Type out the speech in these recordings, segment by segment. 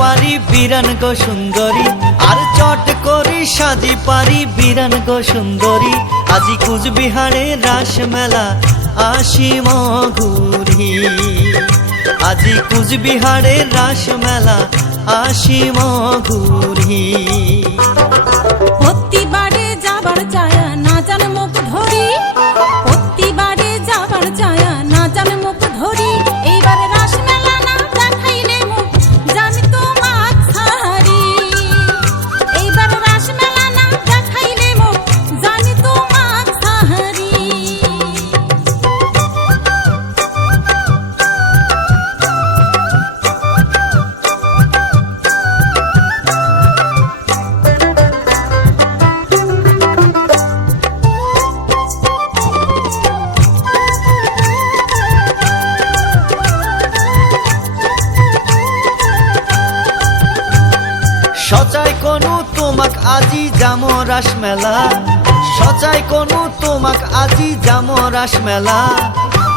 পারি বিরান গো সুন্দরী, আর চট করি সাজি পারি বিরান গো সুন্দরী। আজি কুচবিহারে রাস মেলা আসি মঘুরি, আজি কুচবিহারে রাস মেলা আসি মঘুরি। প্রতিবারে যাবার চায়া না জান মুখ ধরি, প্রতিবারে যাবার চায়া না জান মুখ ধরি। এইবারে রাস মেলা না দেখাইলে মুখ জানি তো মাছ ছাড়ি, এইবারে রাস মেলা না দেখাইলে মুখ জানি তো মাছ ছাড়ি। সচাই কোনো তোমাক আজি যাম রাস মেলা, সচাই কোনো তোমাক আজি যাম রাস মেলা।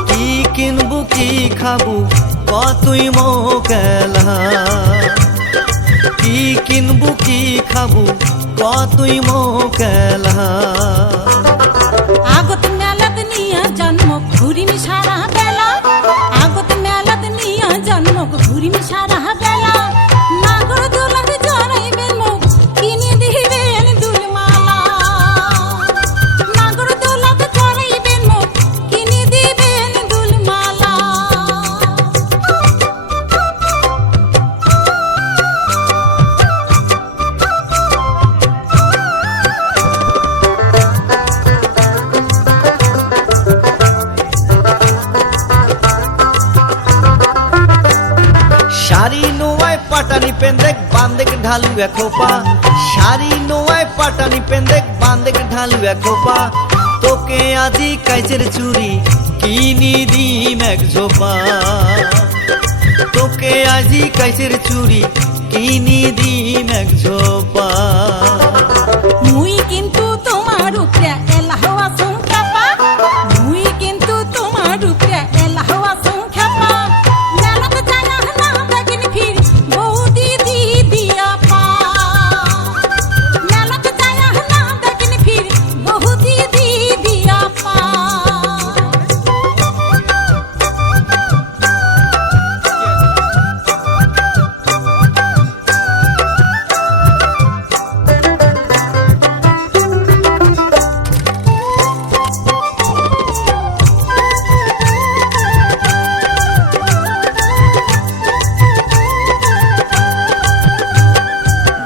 কি কিনবু কি খাবু কতই মোকেলা, কি কিনবু কি খাবু কতই মোকেলা। আগত মেলাত নিয়া জন্ম ঘুরিমি সারা বেলা, আগত মেলাত নিয়া জন্ম ঘুরিমি সারা বেলা। নাগর দোলাত জড়াইবেন মুখ কিনে দিবেন দুলমালা, নাগর দোলাত জড়াইবেন মুখ কিনে দিবেন দুলমালা। শাড়ি নোয়ায় পাটানি পেন্দেক বান্দেক ঢালু একোপা, শাড়ি নোয়ায় পাটানি পেন্দেক বান্দেক ঢালু একোপা। তোকে আজি কাইচের চুরি কিনি দিম এক ঝোপা, তোকে আজি কাইচের চুরি কিনি দিম এক ঝোপা। মুই কিন্তু তোমার উপরে এলাহওয়া সংখ্যাপা, মুই কিন্তু তোমার উপরে এলাহওয়া সংখ্যাপা। মেলাতে যায়া না দেখিন ফির বৌদি দিদিয়া পা, মেলাতে যায়া না দেখিন ফির বৌদি দিদিয়া পা।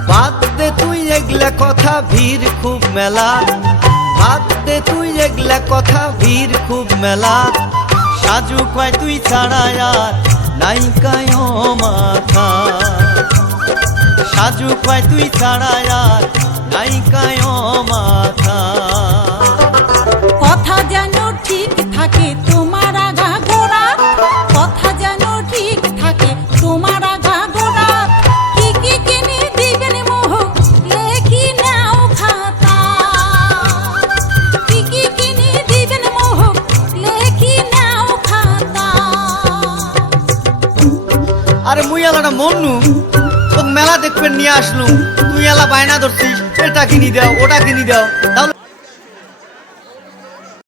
বাদ দে তুই এগলা কথা ভিড় খুব মেলা, বাদ দে তুই এগলা কথা ভিড় খুব মেলা। সাজু কয় তুই ছাড়া আর নাই কায় মাথা, সাজু কয় তুই ছাড়া আর নাই কায় মাথা। কথা যেন ঠিক থাকে তোমার আগা গোড়া, কথা যেন ঠিক থাকে তোমার আগা গোড়া। কি কি কিনে দিবেন মোহ লেখি নাও খাতা, কি কি কিনে দিবেন মোহ লেখি নাও খাতা। আরে মুই এলাটা মন্নু তোকে মেলা দেখবেন নিয়ে আসলুম, তুই এলা বায়না ধরছিস এটা কিনি দাও ওটা কিনি দাও। তাহলে